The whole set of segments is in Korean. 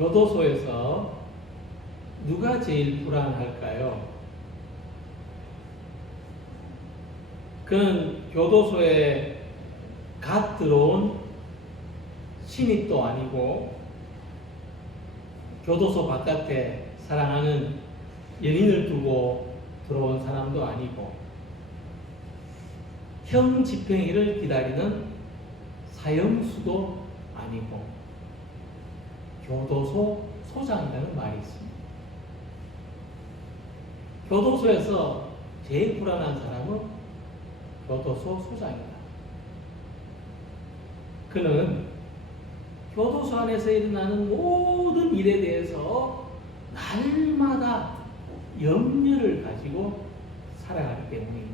교도소에서 누가 제일 불안할까요? 그는 교도소에 갓 들어온 신입도 아니고 교도소 바깥에 사랑하는 연인을 두고 들어온 사람도 아니고 형 집행일을 기다리는 사형수도 아니고 교도소 소장이라는 말이 있습니다. 교도소에서 제일 불안한 사람은 교도소 소장이다. 그는 교도소 안에서 일어나는 모든 일에 대해서 날마다 염려를 가지고 살아가기 때문입니다.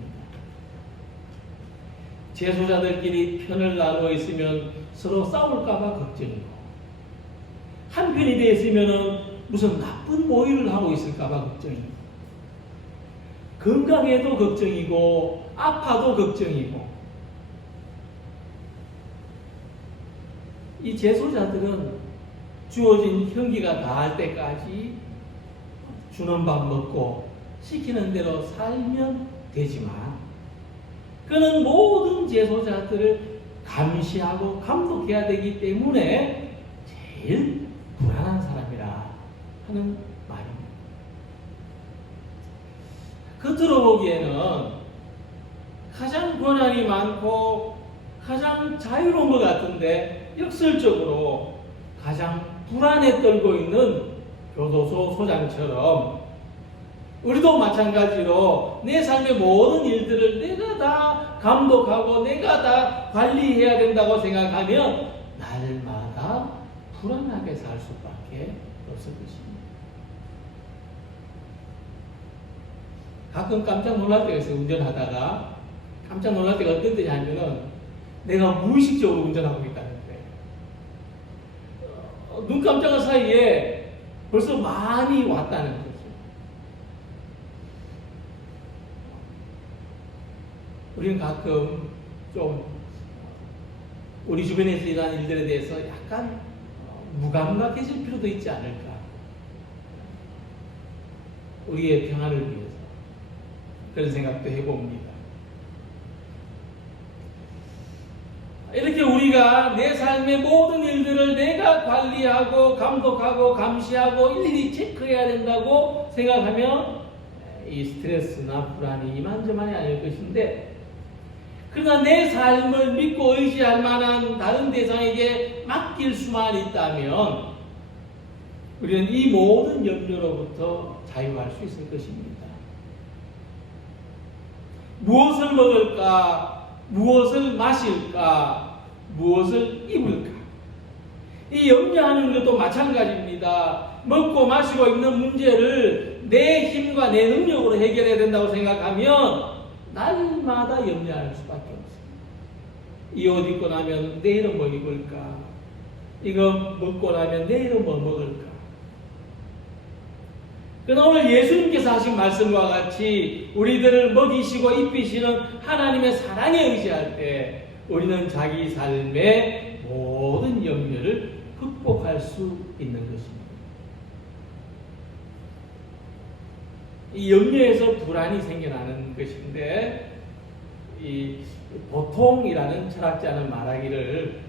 재소자들끼리 편을 나누어 있으면 서로 싸울까봐 걱정이고, 한편이 되어 있으면 무슨 나쁜 모의를 하고 있을까봐 걱정이고, 건강에도 걱정이고, 아파도 걱정이고, 이 재소자들은 주어진 형기가 다할 때까지 주는 밥 먹고 시키는 대로 살면 되지만, 그는 모든 재소자들을 감시하고 감독해야 되기 때문에 제일 불안한 사람이라 하는 말입니다. 겉으로 보기에는 가장 권한이 많고 가장 자유로운 것 같은데 역설적으로 가장 불안에 떨고 있는 교도소 소장처럼 우리도 마찬가지로 내 삶의 모든 일들을 내가 다 감독하고 내가 다 관리해야 된다고 생각하면 날마다 불안하게 살 수밖에 없을 것입니다. 가끔 깜짝 놀랄 때가 있어요. 운전하다가 깜짝 놀랄 때가 어떤 때냐면은 내가 무의식적으로 운전하고 있다는 거예요. 눈 깜짝할 사이에 벌써 많이 왔다는 거죠. 우리는 가끔 좀 우리 주변에서 일어나는 일들에 대해서 약간 무감각해질 필요도 있지 않을까. 우리의 평안을 위해서 그런 생각도 해봅니다. 이렇게 우리가 내 삶의 모든 일들을 내가 관리하고 감독하고 감시하고 일일이 체크해야 된다고 생각하면 이 스트레스나 불안이 이만저만이 아닐 것인데, 그러나 내 삶을 믿고 의지할 만한 다른 대상에게 맡길 수만 있다면 우리는 이 모든 염려로부터 자유할 수 있을 것입니다. 무엇을 먹을까? 무엇을 마실까? 무엇을 입을까? 이 염려하는 것도 마찬가지입니다. 먹고 마시고 입는 문제를 내 힘과 내 능력으로 해결해야 된다고 생각하면 날마다 염려할 수밖에 없습니다. 이 옷 입고 나면 내일은 뭐 입을까? 이거 먹고 나면 내일은 뭐 먹을까? 그러나 오늘 예수님께서 하신 말씀과 같이 우리들을 먹이시고 입히시는 하나님의 사랑에 의지할 때 우리는 자기 삶의 모든 염려를 극복할 수 있는 것입니다. 이 염려에서 불안이 생겨나는 것인데, 이 보통이라는 철학자는 말하기를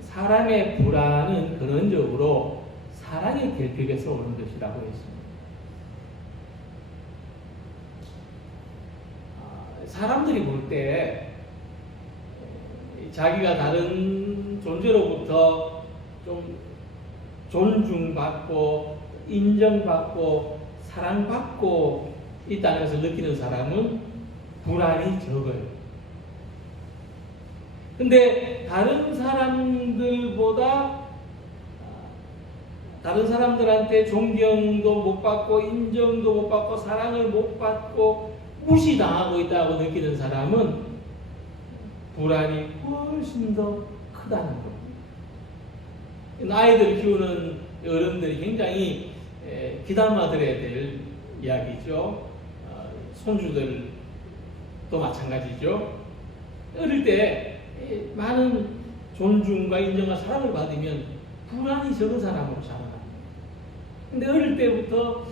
사람의 불안은 근원적으로 사랑의 결핍에서 오는 것이라고 했습니다. 사람들이 볼 때 자기가 다른 존재로부터 좀 존중받고 인정받고 사랑받고 있다는 것을 느끼는 사람은 불안이 적어요. 근데 다른 사람들한테 존경도 못 받고 인정도 못 받고 사랑을 못 받고 무시당하고 있다고 느끼는 사람은 불안이 훨씬 더 크다는 겁니다. 아이들 키우는 어른들이 굉장히 귀담아 들어야 될 이야기죠. 손주들도 마찬가지죠. 어릴 때 많은 존중과 인정과 사랑을 받으면 불안이 적은 사람으로 자라납니다. 근데 어릴 때부터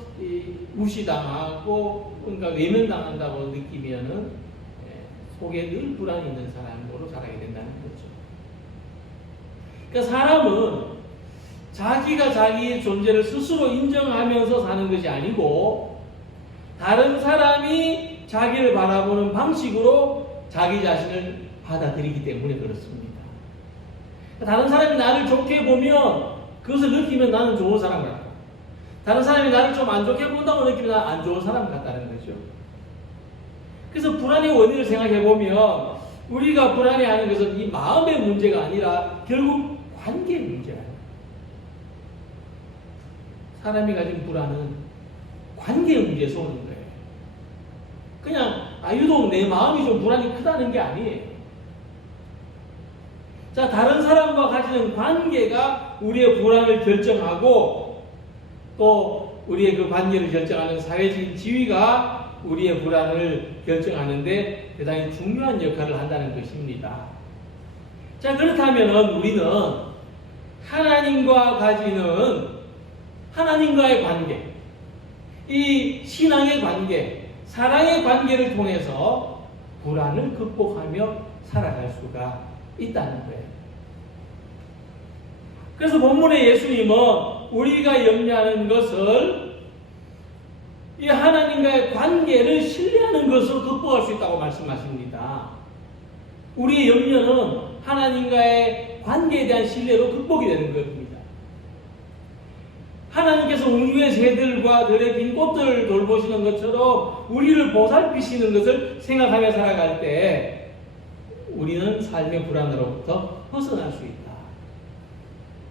무시당하고 그러니까 외면당한다고 느끼면은 속에 늘 불안이 있는 사람으로 자라게 된다는 거죠. 그러니까 사람은 자기가 자기의 존재를 스스로 인정하면서 사는 것이 아니고 다른 사람이 자기를 바라보는 방식으로 자기 자신을 받아들이기 때문에 그렇습니다. 다른 사람이 나를 좋게 보면 그것을 느끼면 나는 좋은 사람 같고 다른 사람이 나를 좀 안 좋게 본다고 느끼면 나는 안 좋은 사람 같다는 거죠. 그래서 불안의 원인을 생각해 보면 우리가 불안해하는 것은 이 마음의 문제가 아니라 결국 관계의 문제예요. 사람이 가진 불안은 관계의 문제에서 오는 거예요. 그냥 유독 내 마음이 좀 불안이 크다는 게 아니에요. 자, 다른 사람과 가지는 관계가 우리의 불안을 결정하고 또 우리의 그 관계를 결정하는 사회적인 지위가 우리의 불안을 결정하는데 대단히 중요한 역할을 한다는 것입니다. 자, 그렇다면 우리는 하나님과 가지는 하나님과의 관계, 이 신앙의 관계, 사랑의 관계를 통해서 불안을 극복하며 살아갈 수가 있다는 거예요. 그래서 본문의 예수님은 우리가 염려하는 것을 이 하나님과의 관계를 신뢰하는 것으로 극복할 수 있다고 말씀하십니다. 우리의 염려는 하나님과의 관계에 대한 신뢰로 극복이 되는 겁니다. 하나님께서 우주의 새들과 들의 빈 꽃들을 돌보시는 것처럼 우리를 보살피시는 것을 생각하며 살아갈 때 우리는 삶의 불안으로부터 벗어날 수 있다.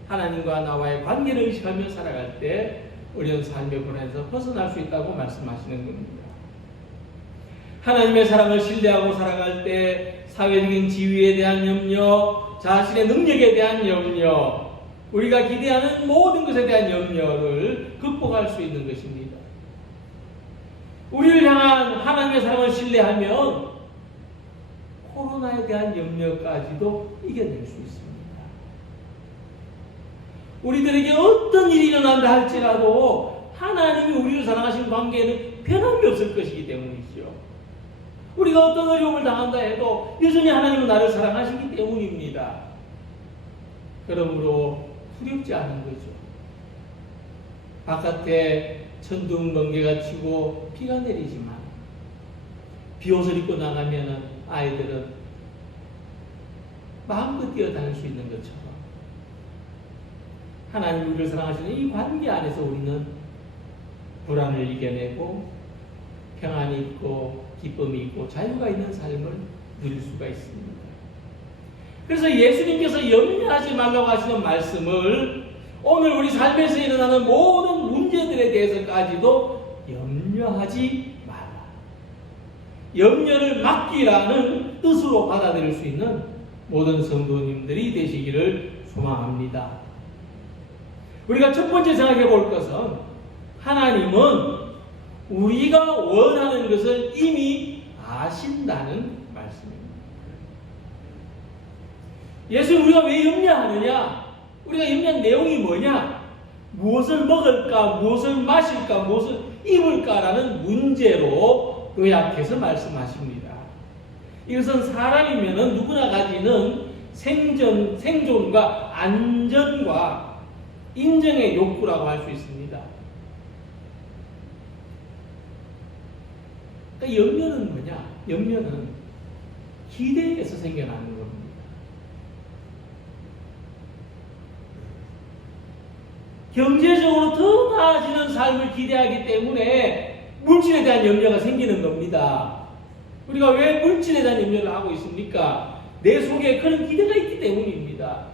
하나님과 나와의 관계를 의식하며 살아갈 때 우리는 삶의 불안에서 벗어날 수 있다고 말씀하시는 겁니다. 하나님의 사랑을 신뢰하고 살아갈 때 사회적인 지위에 대한 염려, 자신의 능력에 대한 염려, 우리가 기대하는 모든 것에 대한 염려를 극복할 수 있는 것입니다. 우리를 향한 하나님의 사랑을 신뢰하면 코로나에 대한 염려까지도 이겨낼 수 있습니다. 우리들에게 어떤 일이 일어난다 할지라도 하나님이 우리를 사랑하시는 관계에는 변함이 없을 것이기 때문이죠. 우리가 어떤 어려움을 당한다 해도 여전히 하나님은 나를 사랑하시기 때문입니다. 그러므로 두렵지 않은 거죠. 바깥에 천둥 번개가 치고 비가 내리지만 비옷을 입고 나가면 아이들은 마음껏 뛰어다닐 수 있는 것처럼 하나님 우리를 사랑하시는 이 관계 안에서 우리는 불안을 이겨내고 평안이 있고 기쁨이 있고 자유가 있는 삶을 누릴 수가 있습니다. 그래서 예수님께서 염려하지 말라고 하시는 말씀을 오늘 우리 삶에서 일어나는 모든 문제들에 대해서까지도 염려하지 말라. 염려를 막기라는 뜻으로 받아들일 수 있는 모든 성도님들이 되시기를 소망합니다. 우리가 첫 번째 생각해 볼 것은 하나님은 우리가 원하는 것을 이미 아신다는 말씀입니다. 예수님 우리가 왜 염려하느냐? 우리가 염려한 내용이 뭐냐? 무엇을 먹을까? 무엇을 마실까? 무엇을 입을까라는 문제로 요약해서 말씀하십니다. 이것은 사람이면 누구나 가지는 생존과 안전과 인정의 욕구라고 할 수 있습니다. 그러니까 염려는 뭐냐? 염려는 기대에서 생겨나는 겁니다. 경제적으로 더 나아지는 삶을 기대하기 때문에 물질에 대한 염려가 생기는 겁니다. 우리가 왜 물질에 대한 염려를 하고 있습니까? 내 속에 그런 기대가 있기 때문입니다.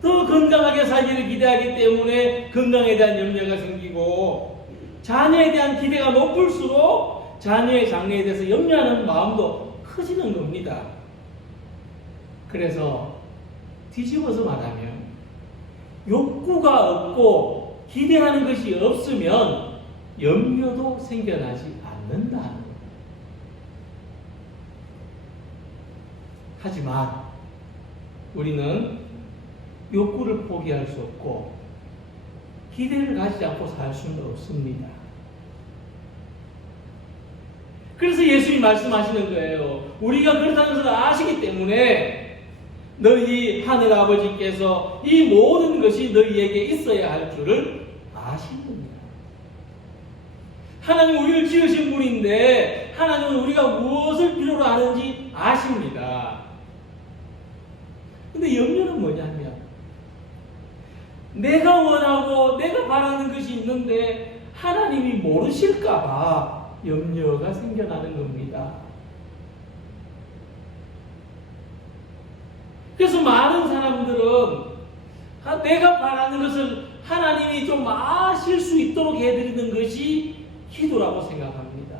더 건강하게 살기를 기대하기 때문에 건강에 대한 염려가 생기고 자녀에 대한 기대가 높을수록 자녀의 장래에 대해서 염려하는 마음도 커지는 겁니다. 그래서 뒤집어서 말하면 욕구가 없고 기대하는 것이 없으면 염려도 생겨나지 않는다는 겁니다. 하지만 우리는 욕구를 포기할 수 없고 기대를 가지지 않고 살 수는 없습니다. 그래서 예수님이 말씀하시는 거예요. 우리가 그렇다는 것을 아시기 때문에 너희 하늘 아버지께서 이 모든 것이 너희에게 있어야 할 줄을 아신 겁니다. 하나님 우리를 지으신 분인데 하나님은 우리가 무엇을 필요로 하는지 아십니다. 근데 염려는 뭐냐면 내가 원하고 내가 바라는 것이 있는데 하나님이 모르실까봐 염려가 생겨나는 겁니다. 그래서 많은 사람들은 내가 바라는 것을 하나님이 좀 아실 수 있도록 해드리는 것이 기도라고 생각합니다.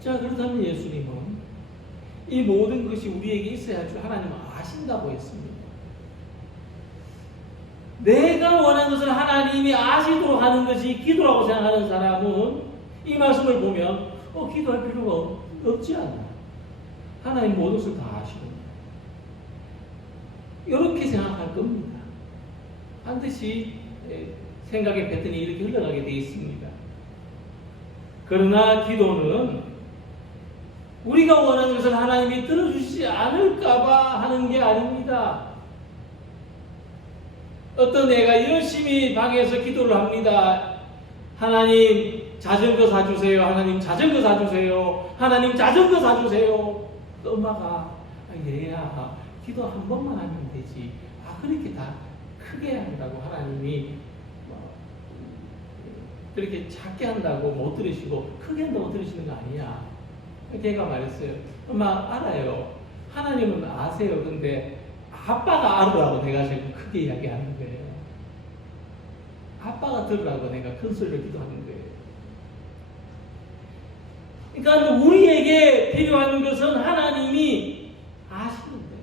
자, 그렇다면 예수님은 이 모든 것이 우리에게 있어야 할 줄 하나님은 아신다고 했습니다. 내가 원하는 것을 하나님이 아시도록 하는 것이 기도라고 생각하는 사람은 이 말씀을 보면 기도할 필요가 없지 않나. 하나님 모든 것을 다 아시는 이렇게 생각할 겁니다. 반드시 생각의 패턴이 이렇게 흘러가게 되어 있습니다. 그러나 기도는 우리가 원하는 것을 하나님이 들어주시지 않을까봐 하는 게 아닙니다. 어떤 애가 열심히 방에서 기도를 합니다. 하나님 자전거 사주세요. 하나님 자전거 사주세요. 하나님 자전거 사주세요. 또 엄마가 얘야 기도 한 번만 하면 되지. 그렇게 다 크게 한다고 하나님이 그렇게 작게 한다고 못 들으시고 크게 한다고 들으시는 거 아니야. 걔가 말했어요. 엄마 알아요. 하나님은 아세요. 근데 아빠가 알으라고 내가 지금 크게 이야기하는 거예요. 아빠가 들으라고 내가 큰 소리로 기도하는 거예요. 그러니까 우리에게 필요한 것은 하나님이 아시는데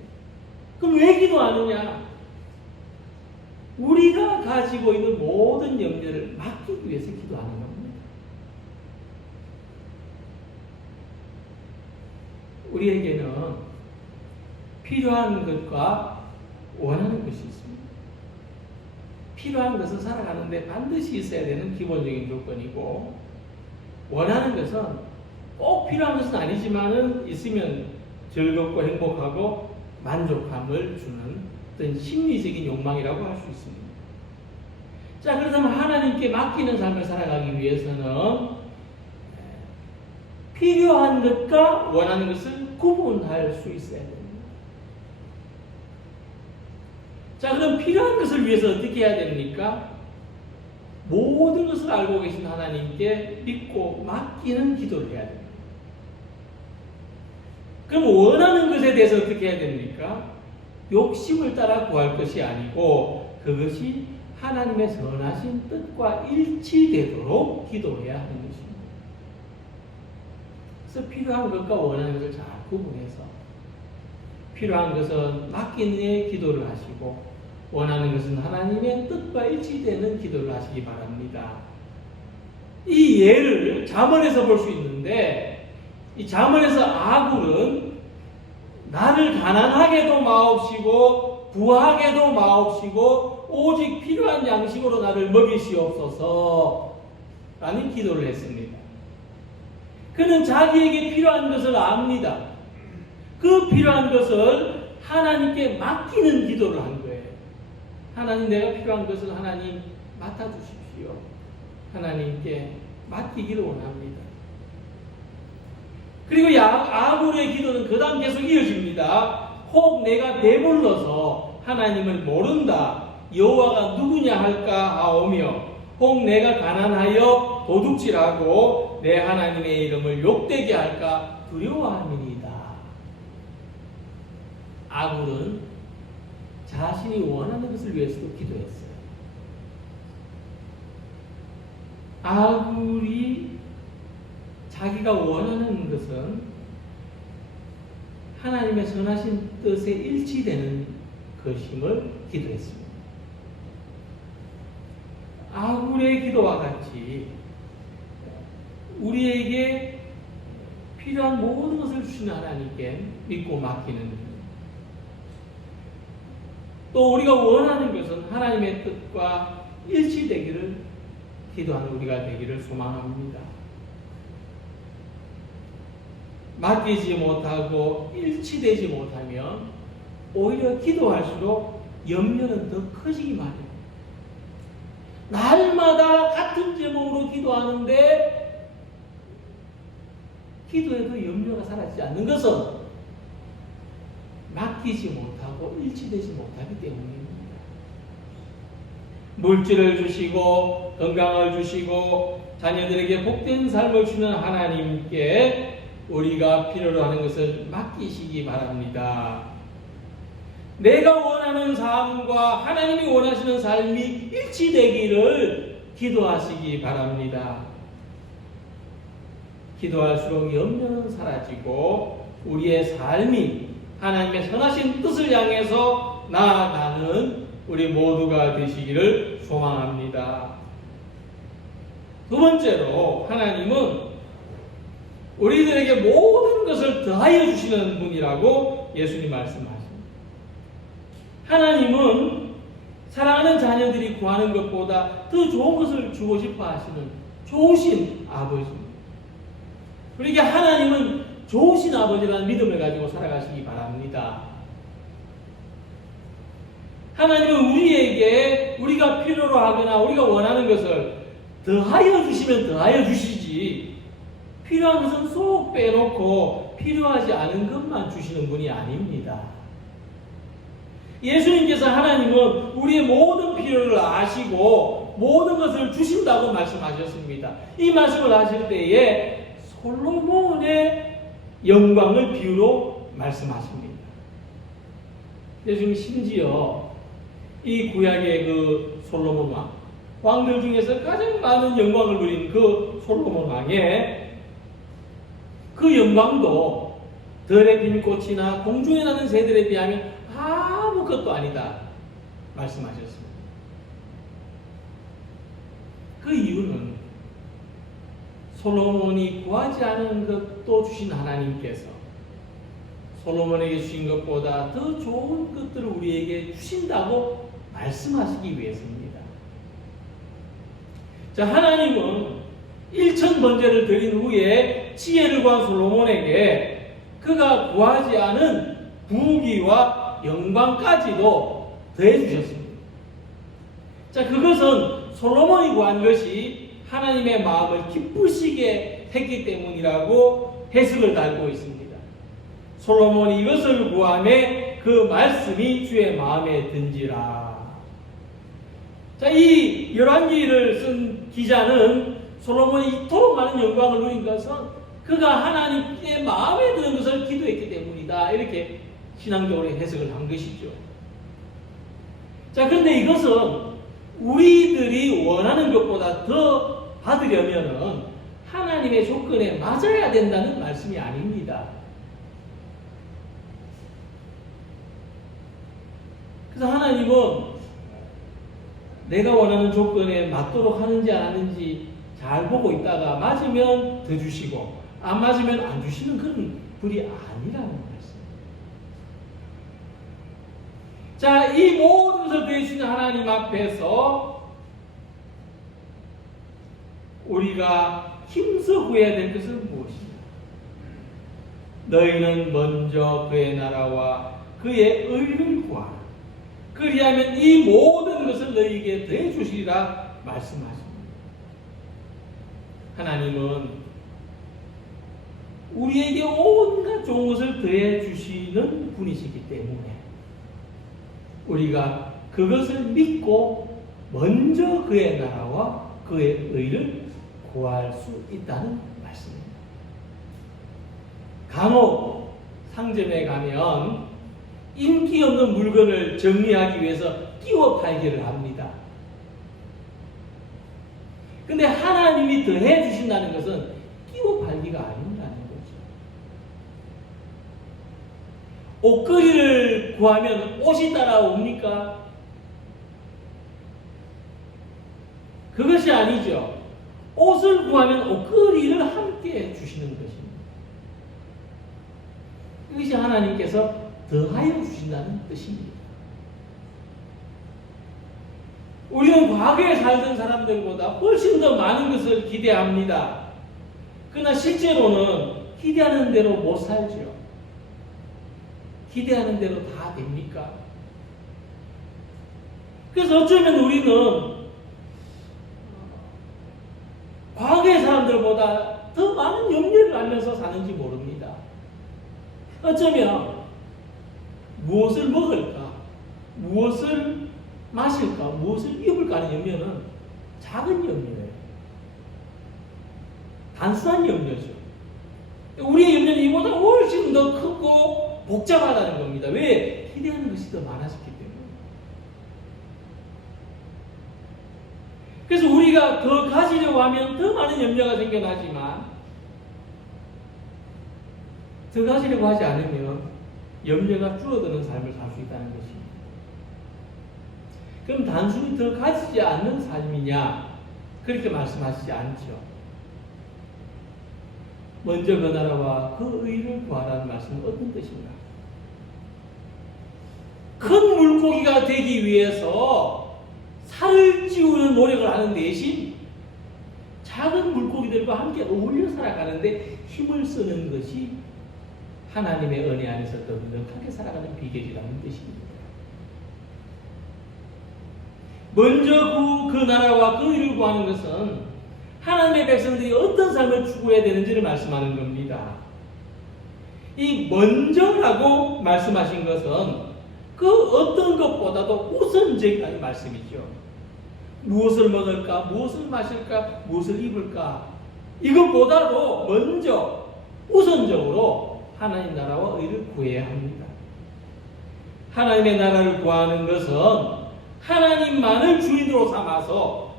그럼 왜 기도하느냐? 우리가 가지고 있는 모든 염려를 맡기기 위해서 기도하는 겁니다. 우리에게는 필요한 것과 원하는 것이 있습니다. 필요한 것은 살아가는데 반드시 있어야 되는 기본적인 조건이고 원하는 것은 꼭 필요한 것은 아니지만은 있으면 즐겁고 행복하고 만족감을 주는 어떤 심리적인 욕망이라고 할 수 있습니다. 자, 그렇다면 하나님께 맡기는 삶을 살아가기 위해서는 필요한 것과 원하는 것을 구분할 수 있어야 됩니다. 자, 그럼 필요한 것을 위해서 어떻게 해야 됩니까? 모든 것을 알고 계신 하나님께 믿고 맡기는 기도를 해야 됩니다. 그럼 원하는 것에 대해서 어떻게 해야 됩니까? 욕심을 따라 구할 것이 아니고 그것이 하나님의 선하신 뜻과 일치되도록 기도해야 하는 것입니다. 그래서 필요한 것과 원하는 것을 잘 구분해서 필요한 것은 맡기는 기도를 하시고 원하는 것은 하나님의 뜻과 일치되는 기도를 하시기 바랍니다. 이 예를 잠언에서 볼 수 있는데 이 잠언에서 아굴은 나를 가난하게도 마옵시고 부하게도 마옵시고 오직 필요한 양식으로 나를 먹이시옵소서 라는 기도를 했습니다. 그는 자기에게 필요한 것을 압니다. 그 필요한 것을 하나님께 맡기는 기도를 한 거예요. 하나님 내가 필요한 것을 하나님 맡아주십시오. 하나님께 맡기기를 원합니다. 그리고 아굴의 기도는 그 다음 계속 이어집니다. 혹 내가 배불러서 하나님을 모른다. 여호와가 누구냐 할까 하오며 혹 내가 가난하여 도둑질하고 내 하나님의 이름을 욕되게 할까 두려워함이니이다. 아굴은 자신이 원하는 것을 위해서도 기도했어요. 아굴이 자기가 원하는 것은 하나님의 선하신 뜻에 일치되는 것임을 기도했습니다. 아굴의 기도와 같이 우리에게 필요한 모든 것을 주시는 하나님께 믿고 맡기는 또 우리가 원하는 것은 하나님의 뜻과 일치되기를 기도하는 우리가 되기를 소망합니다. 맡기지 못하고 일치되지 못하면 오히려 기도할수록 염려는 더 커지기 마련입니다. 날마다 같은 제목으로 기도하는데 기도에도 염려가 사라지지 않는 것은 맡기지 못하고 일치되지 못하기 때문입니다. 물질을 주시고 건강을 주시고 자녀들에게 복된 삶을 주는 하나님께 우리가 필요로 하는 것을 맡기시기 바랍니다. 내가 원하는 삶과 하나님이 원하시는 삶이 일치되기를 기도하시기 바랍니다. 기도할수록 염려는 사라지고 우리의 삶이 하나님의 선하신 뜻을 향해서 나아가는 우리 모두가 되시기를 소망합니다. 두 번째로 하나님은 우리들에게 모든 것을 더하여 주시는 분이라고 예수님 말씀하십니다. 하나님은 사랑하는 자녀들이 구하는 것보다 더 좋은 것을 주고 싶어 하시는 좋으신 아버지입니다. 그러니까 하나님은 좋으신 아버지라는 믿음을 가지고 살아가시기 바랍니다. 하나님은 우리에게 우리가 필요로 하거나 우리가 원하는 것을 더하여 주시면 더하여 주시지, 필요한 것은 쏙 빼놓고 필요하지 않은 것만 주시는 분이 아닙니다. 예수님께서 하나님은 우리의 모든 필요를 아시고 모든 것을 주신다고 말씀하셨습니다. 이 말씀을 하실 때에 솔로몬의 영광을 비유로 말씀하십니다. 예수님이 심지어 이 구약의 그 솔로몬 왕, 왕들 중에서 가장 많은 영광을 누린 그 솔로몬 왕의 그 영광도 들에 핀 꽃이나 공중에 나는 새들에 비하면 아무것도 아니다 말씀하셨습니다. 그 이유는 솔로몬이 구하지 않은 것도 주신 하나님께서 솔로몬에게 주신 것보다 더 좋은 것들을 우리에게 주신다고 말씀하시기 위해서입니다. 자, 하나님은 1000번제를 드린 후에 지혜를 구한 솔로몬에게 그가 구하지 않은 부귀와 영광까지도 더해 주셨습니다. 자, 그것은 솔로몬이 구한 것이 하나님의 마음을 기쁘시게 했기 때문이라고 해석을 달고 있습니다. 솔로몬이 이것을 구함에 그 말씀이 주의 마음에 든지라. 자, 이 열왕기를 쓴 기자는 솔로몬이 이토록 많은 영광을 누린 것은 그가 하나님의 마음에 드는 것을 기도했기 때문이다. 이렇게 신앙적으로 해석을 한 것이죠. 자, 그런데 이것은 우리들이 원하는 것보다 더 받으려면은 하나님의 조건에 맞아야 된다는 말씀이 아닙니다. 그래서 하나님은 내가 원하는 조건에 맞도록 하는지 안 하는지 잘 보고 있다가 맞으면 더 주시고 안 맞으면 안 주시는 그런 분이 아니라는 말씀. 자, 이 모든 것을 대주시는 하나님 앞에서 우리가 힘써 구해야 될 것은 무엇이냐? 너희는 먼저 그의 나라와 그의 의를 구하라. 그리하면 이 모든 것을 너희에게 더해 주시리라 말씀하십니다. 하나님은 우리에게 온갖 좋은 것을 더해 주시는 분이시기 때문에 우리가 그것을 믿고 먼저 그의 나라와 그의 의를 구할 수 있다는 말씀입니다. 간혹 상점에 가면 인기 없는 물건을 정리하기 위해서 끼워 팔기를 합니다. 근데 하나님이 더해 주신다는 것은 끼워 팔기가 아닌다는 거죠. 옷걸이를 구하면 옷이 따라옵니까? 그것이 아니죠. 옷을 구하면 옷걸이를 함께 주시는 것입니다. 이것이 하나님께서 더하여 주신다는 뜻입니다. 우리는 과거에 살던 사람들보다 훨씬 더 많은 것을 기대합니다. 그러나 실제로는 기대하는 대로 못 살죠. 기대하는 대로 다 됩니까? 그래서 어쩌면 우리는 과거의 사람들보다 더 많은 염려를 알면서 사는지 모릅니다. 어쩌면 무엇을 먹을까, 무엇을 마실까, 무엇을 입을까 하는 염려는 작은 염려예요. 단순한 염려죠. 우리의 염려는 이보다 훨씬 더 크고 복잡하다는 겁니다. 왜? 기대하는 것이 더 많아졌기 때문에. 그래서 우리가 더 가지려고 하면 더 많은 염려가 생겨나지만 더 가지려고 하지 않으면 염려가 줄어드는 삶을 살 수 있다는 것입니다. 그럼 단순히 더 가지지 않는 삶이냐? 그렇게 말씀하시지 않죠. 먼저 그 나라와 그 의를 구하라는 말씀은 어떤 뜻인가? 큰 물고기가 되기 위해서 살을 찌우는 노력을 하는 대신 작은 물고기들과 함께 어울려 살아가는데 힘을 쓰는 것이 하나님의 은혜 안에서 더 넉넉하게 살아가는 비결이라는 뜻입니다. 먼저 그 나라와 그 의를 구하는 것은 하나님의 백성들이 어떤 삶을 추구해야 되는지를 말씀하는 겁니다. 이 먼저라고 말씀하신 것은 그 어떤 것보다도 우선적이라는 말씀이죠. 무엇을 먹을까, 무엇을 마실까, 무엇을 입을까, 이것보다도 먼저 우선적으로 하나님 나라와 의를 구해야 합니다. 하나님의 나라를 구하는 것은 하나님만을 주인으로 삼아서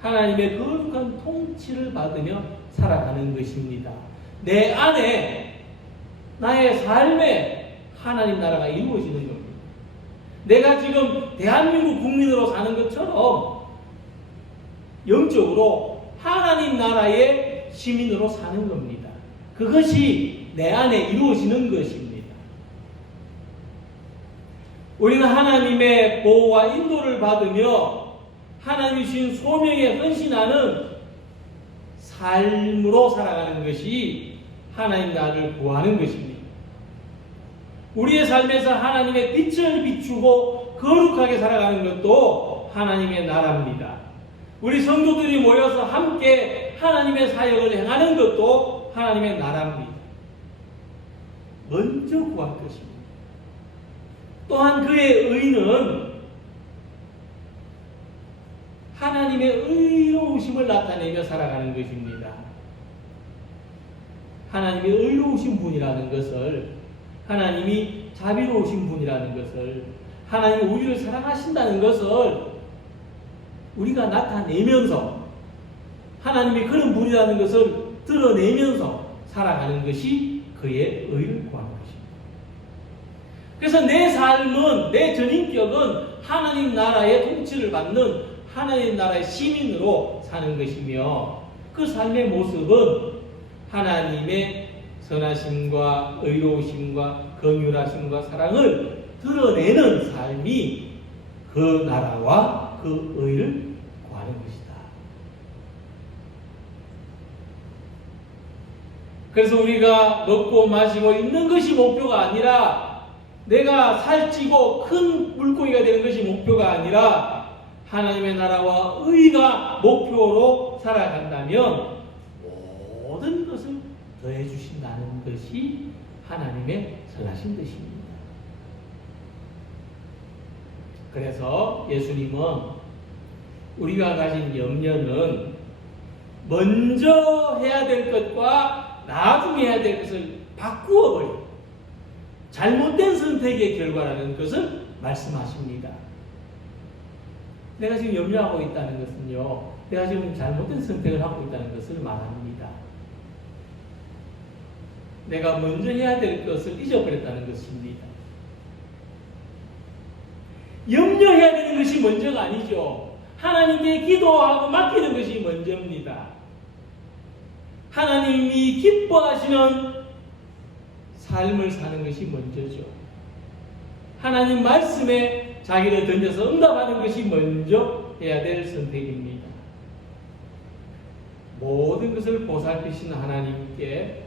하나님의 거룩한 통치를 받으며 살아가는 것입니다. 내 안에 나의 삶에 하나님 나라가 이루어지는 겁니다. 내가 지금 대한민국 국민으로 사는 것처럼 영적으로 하나님 나라의 시민으로 사는 겁니다. 그것이 내 안에 이루어지는 것입니다. 우리는 하나님의 보호와 인도를 받으며 하나님이 주신 소명에 헌신하는 삶으로 살아가는 것이 하나님 나라를 구하는 것입니다. 우리의 삶에서 하나님의 빛을 비추고 거룩하게 살아가는 것도 하나님의 나라입니다. 우리 성도들이 모여서 함께 하나님의 사역을 행하는 것도 하나님의 나라입니다. 먼저 구할 것입니다. 또한 그의 의는 하나님의 의로우심을 나타내며 살아가는 것입니다. 하나님의 의로우신 분이라는 것을, 하나님이 자비로우신 분이라는 것을, 하나님이 우리를 사랑하신다는 것을 우리가 나타내면서 하나님이 그런 분이라는 것을 드러내면서 살아가는 것이 그의 의를 구하는 것입니다. 그래서 내 삶은, 내 전인격은 하나님 나라의 통치를 받는 하나님 나라의 시민으로 사는 것이며, 그 삶의 모습은 하나님의 선하심과 의로우심과 긍휼하심과 사랑을 드러내는 삶이 그 나라와 그 의를 구하는 것이다. 그래서 우리가 먹고 마시고 있는 것이 목표가 아니라, 내가 살찌고 큰 물고기가 되는 것이 목표가 아니라 하나님의 나라와 의가 목표로 살아간다면 모든 것을 더해 주신다는 것이 하나님의 선하신 뜻입니다. 그래서 예수님은 우리가 가진 염려는 먼저 해야 될 것과 나중에 해야 될 것을 바꾸어 버려요. 잘못된 선택의 결과라는 것을 말씀하십니다. 내가 지금 염려하고 있다는 것은요, 내가 지금 잘못된 선택을 하고 있다는 것을 말합니다. 내가 먼저 해야 될 것을 잊어버렸다는 것입니다. 염려해야 되는 것이 먼저가 아니죠. 하나님께 기도하고 맡기는 것이 먼저입니다. 하나님이 기뻐하시는 삶을 사는 것이 먼저죠. 하나님 말씀에 자기를 던져서 응답하는 것이 먼저였습니다. 해야 될 선택입니다. 모든 것을 보살피신 하나님께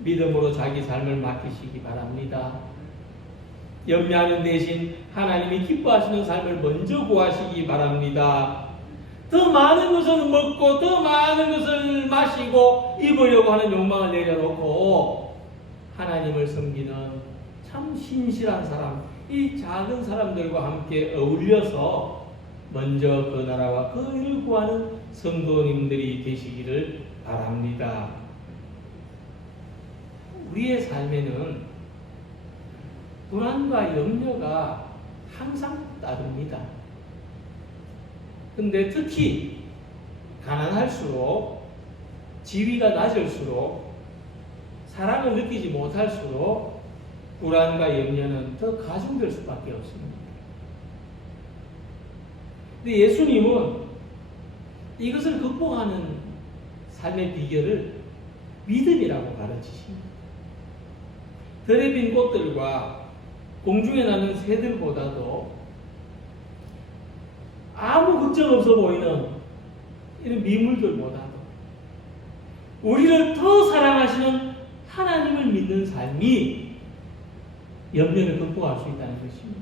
믿음으로 자기 삶을 맡기시기 바랍니다. 염려하는 대신 하나님이 기뻐하시는 삶을 먼저 구하시기 바랍니다. 더 많은 것을 먹고 더 많은 것을 마시고 입으려고 하는 욕망을 내려놓고 하나님을 섬기는 참 신실한 사람, 이 작은 사람들과 함께 어울려서 먼저 그 나라와 그 일을 구하는 성도님들이 되시기를 바랍니다. 우리의 삶에는 불안과 염려가 항상 따릅니다. 근데 특히 가난할수록, 지위가 낮을수록, 사랑을 느끼지 못할수록 불안과 염려는 더 가중될 수밖에 없습니다. 근데 예수님은 이것을 극복하는 삶의 비결을 믿음이라고 가르치십니다. 들에 핀 꽃들과 공중에 나는 새들보다도 아무 걱정 없어 보이는 이런 미물들보다도 우리를 더 사랑하시는 하나님을 믿는 삶이 염려를 극복할 수 있다는 것입니다.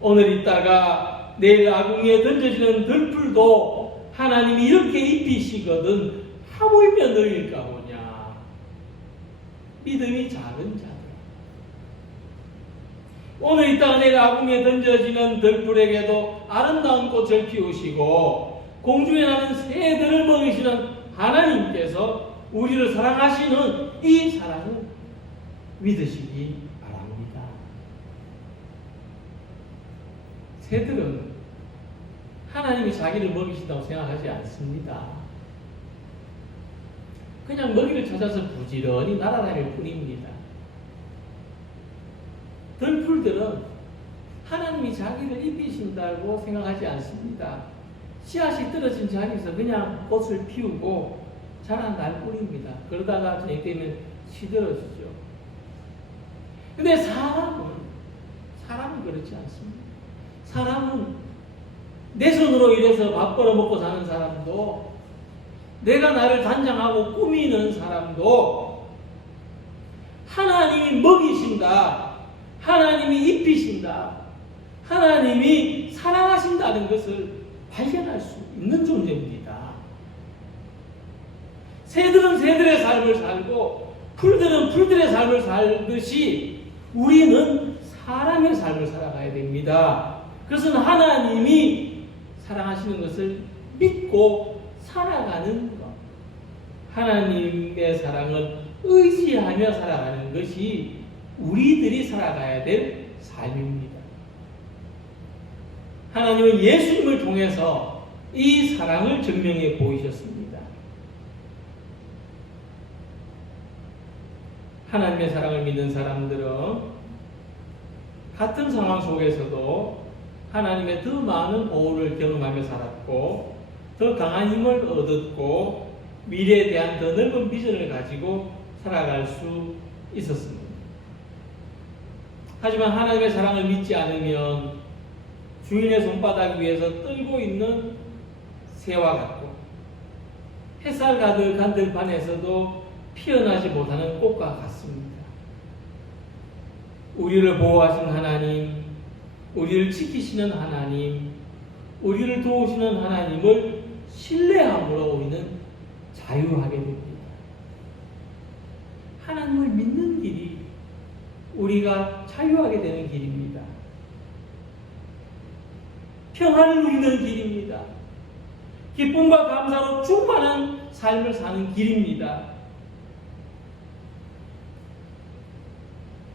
오늘 있다가 내일 아궁이에 던져지는 들풀도 하나님이 이렇게 입히시거든 하물며 너희일까 보냐. 믿음이 작은 자들. 오늘 있다가 내일 아궁이에 던져지는 들풀에게도 아름다운 꽃을 피우시고 공중에 나는 새들을 먹이시는 하나님께서 우리를 사랑하시는 이 사랑을 믿으시기 바랍니다. 새들은 하나님이 자기를 먹이신다고 생각하지 않습니다. 그냥 먹이를 찾아서 부지런히 날아다닐 뿐입니다. 들풀들은 하나님이 자기를 입히신다고 생각하지 않습니다. 씨앗이 떨어진 자리에서 그냥 꽃을 피우고 자라날 뿐입니다. 그러다가 저녁 되면 시들어지죠. 근데 사람은 그렇지 않습니다. 사람은 내 손으로 일해서 밥 벌어먹고 사는 사람도, 내가 나를 단장하고 꾸미는 사람도 하나님이 먹이신다, 하나님이 입히신다, 하나님이 사랑하신다는 것을 발견할 수 있는 존재입니다. 새들은 새들의 삶을 살고 풀들은 풀들의 삶을 살듯이 우리는 사람의 삶을 살아가야 됩니다. 그것은 하나님이 사랑하시는 것을 믿고 살아가는 것, 하나님의 사랑을 의지하며 살아가는 것이 우리들이 살아가야 될 삶입니다. 하나님은 예수님을 통해서 이 사랑을 증명해 보이셨습니다. 하나님의 사랑을 믿는 사람들은 같은 상황 속에서도 하나님의 더 많은 보호를 경험하며 살았고 더 강한 힘을 얻었고 미래에 대한 더 넓은 비전을 가지고 살아갈 수 있었습니다. 하지만 하나님의 사랑을 믿지 않으면 주인의 손바닥 위에서 떨고 있는 새와 같고 햇살 가득한 들판에서도 피어나지 못하는 꽃과 같습니다. 우리를 보호하신 하나님, 우리를 지키시는 하나님, 우리를 도우시는 하나님을 신뢰함으로 우리는 자유하게 됩니다. 하나님을 믿는 길이 우리가 자유하게 되는 길입니다. 평안을 누리는 길입니다. 기쁨과 감사로 충만한 삶을 사는 길입니다.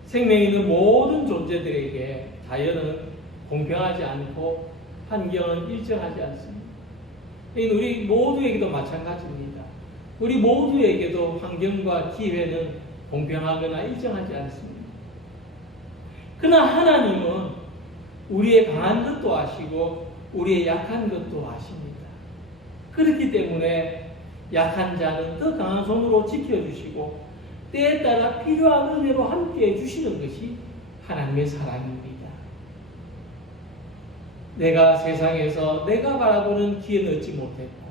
생명이 있는 모든 존재들에게 자연은 공평하지 않고 환경은 일정하지 않습니다. 우리 모두에게도 마찬가지입니다. 우리 모두에게도 환경과 기회는 공평하거나 일정하지 않습니다. 그러나 하나님은 우리의 강한 것도 아시고 우리의 약한 것도 아십니다. 그렇기 때문에 약한 자는 더 강한 손으로 지켜주시고 때에 따라 필요한 은혜로 함께해 주시는 것이 하나님의 사랑입니다. 내가 세상에서 내가 바라보는 기회는 얻지 못했고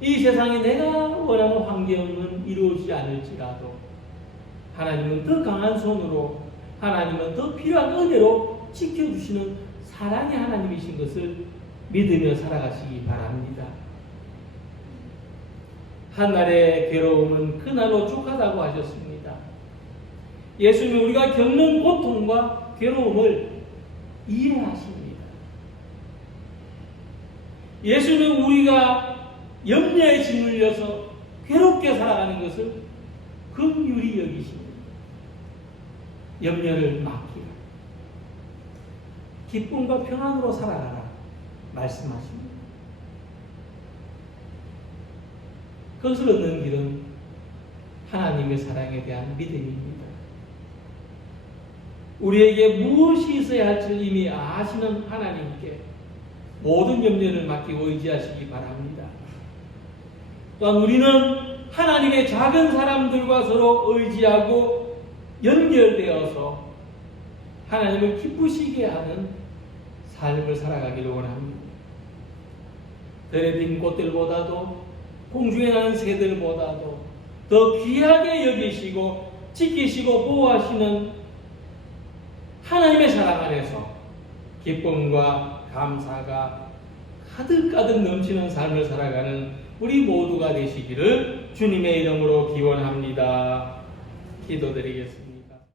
이 세상에 내가 원하는 환경은 이루어지지 않을지라도 하나님은 더 강한 손으로 하나님은 더 필요한 은혜로 지켜주시는 사랑의 하나님이신 것을 믿으며 살아가시기 바랍니다. 한날의 괴로움은 그날로 족하다고 하셨습니다. 예수님은 우리가 겪는 고통과 괴로움을 이해하십니다. 예수님은 우리가 염려에 짓눌려서 괴롭게 살아가는 것을 긍휼히 여기십니다. 염려를 맡기라. 기쁨과 평안으로 살아가라 말씀하십니다. 그것을 얻는 길은 하나님의 사랑에 대한 믿음입니다. 우리에게 무엇이 있어야 할지를 이미 아시는 하나님께 모든 염려를 맡기고 의지하시기 바랍니다. 또한 우리는 하나님의 작은 사람들과 서로 의지하고 연결되어서 하나님을 기쁘시게 하는 삶을 살아가기를 원합니다. 들에 핀 꽃들보다도 공중에 나는 새들보다도 더 귀하게 여기시고 지키시고 보호하시는 하나님의 사랑 안에서 기쁨과 감사가 가득가득 넘치는 삶을 살아가는 우리 모두가 되시기를 주님의 이름으로 기원합니다. 기도드리겠습니다.